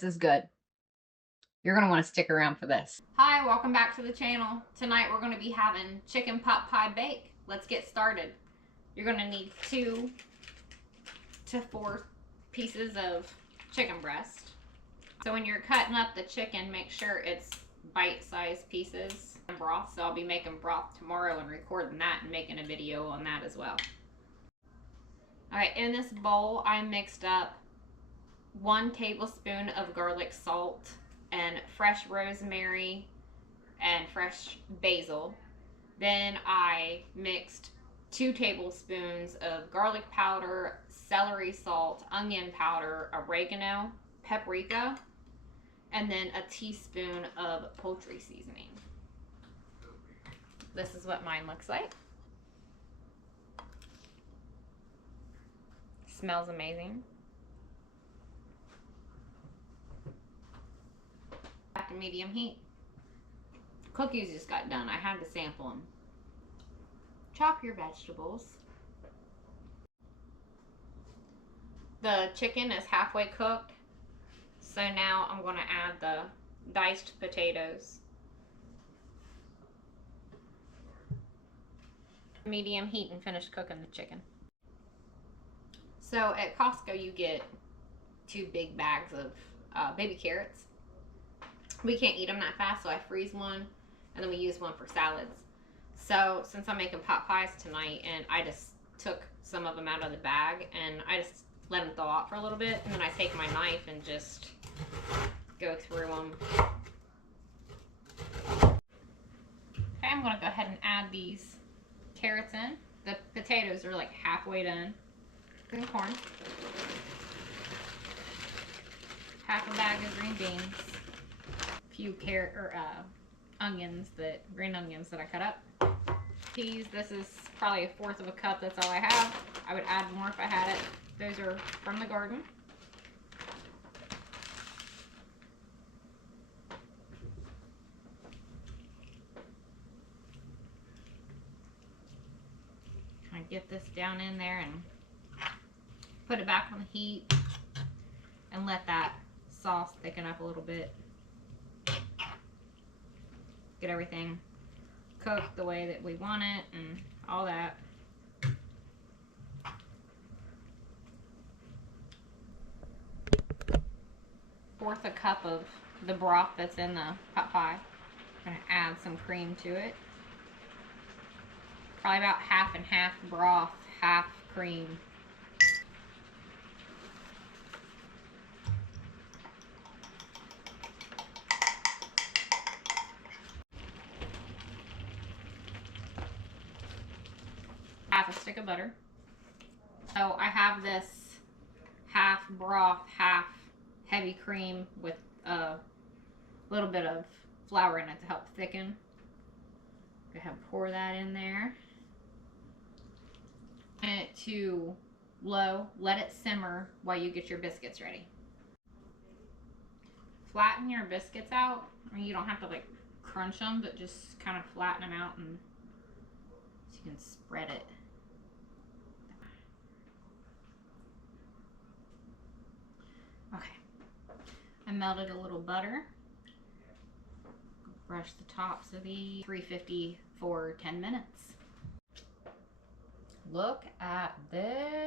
This is good. You're going to want to stick around for this. Hi, welcome back to the channel. Tonight we're going to be having chicken pot pie bake. Let's get started. You're going to need 2 to 4 pieces of chicken breast. So when you're cutting up the chicken, make sure it's bite-sized pieces and broth. So I'll be making broth tomorrow and recording that and making a video on that as well. Alright, in this bowl I mixed up 1 tablespoon of garlic salt and fresh rosemary and fresh basil. Then I mixed 2 tablespoons of garlic powder, celery salt, onion powder, oregano, paprika, and then a teaspoon of poultry seasoning. This is what mine looks like. Smells amazing. Back to medium heat. Cookies just got done. I had to sample them. Chop your vegetables. The chicken is halfway cooked. So now I'm going to add the diced potatoes. Medium heat and finish cooking the chicken. So at Costco you get 2 big bags of baby carrots. We can't eat them that fast, so I freeze one and then we use one for salads. So since I'm making pot pies tonight, and I just took some of them out of the bag and I just let them thaw out for a little bit, and then I take my knife and just go through them. Okay, I'm going to go ahead and add these carrots in. The potatoes are like halfway done. Green corn. Half a bag of green beans. A few onions, green onions that I cut up. Peas, this is probably 1/4 of a cup, that's all I have. I would add more if I had it. Those are from the garden. Kind of get this down in there and put it back on the heat and let that sauce thicken up a little bit. Get everything cooked the way that we want it and all that. Fourth a cup of the broth that's in the pot pie. I'm going to add some cream to it. Probably about half and half broth, half cream. Half a stick of butter. So I have this half broth, half heavy cream with a little bit of flour in it to help thicken. Go ahead and pour that in there. Turn it to low. Let it simmer while you get your biscuits ready. Flatten your biscuits out. I mean, you don't have to like crunch them, but just kind of flatten them out and so you can spread it. Okay. I melted a little butter. Brush the tops of the 350 for 10 minutes. Look at this.